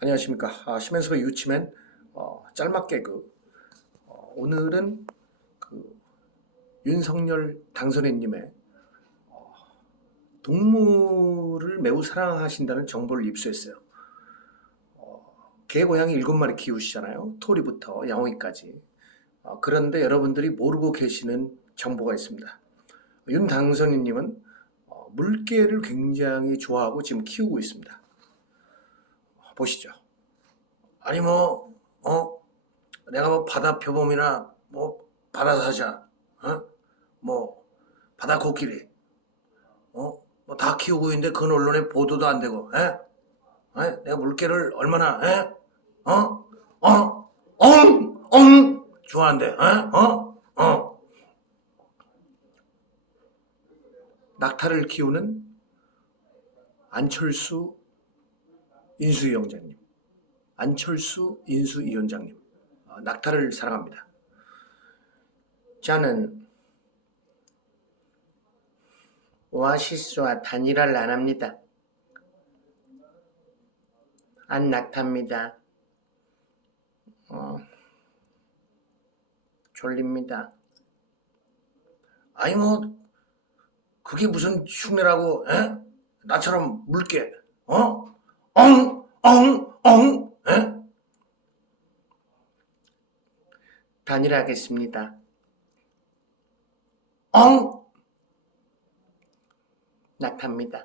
안녕하십니까. 아, 시멘섭의 유치맨 어, 짤막 개그. 어, 오늘은 그 윤석열 당선인님의 어, 동물을 매우 사랑하신다는 정보를 입수했어요. 어, 개 고양이 일곱 마리 키우시잖아요. 토리부터 양호이까지. 어, 그런데 여러분들이 모르고 계시는 정보가 있습니다. 윤 당선인님은 어, 물개를 굉장히 좋아하고 지금 키우고 있습니다. 보시죠. 아니 뭐, 어, 내가 뭐 바다 표범이나 뭐 바다 사자, 어, 뭐 바다 코끼리, 어, 뭐 다 키우고 있는데 그건 언론에 보도도 안 되고, 에? 에? 내가 물개를 얼마나, 에? 어, 어, 엉, 엉 좋아한대, 에? 어, 어. 낙타를 키우는 안철수 인수위원장님, 안철수 인수위원장님, 어, 낙타를 사랑합니다. 저는 오아시스와 단일화를 안 합니다. 안 낙타입니다. 어, 졸립니다. 아니 뭐 그게 무슨 흉내라고? 에? 나처럼 물게, 어? 엉, 엉, 엉, 에? 단일하겠습니다. 엉! 낙타입니다.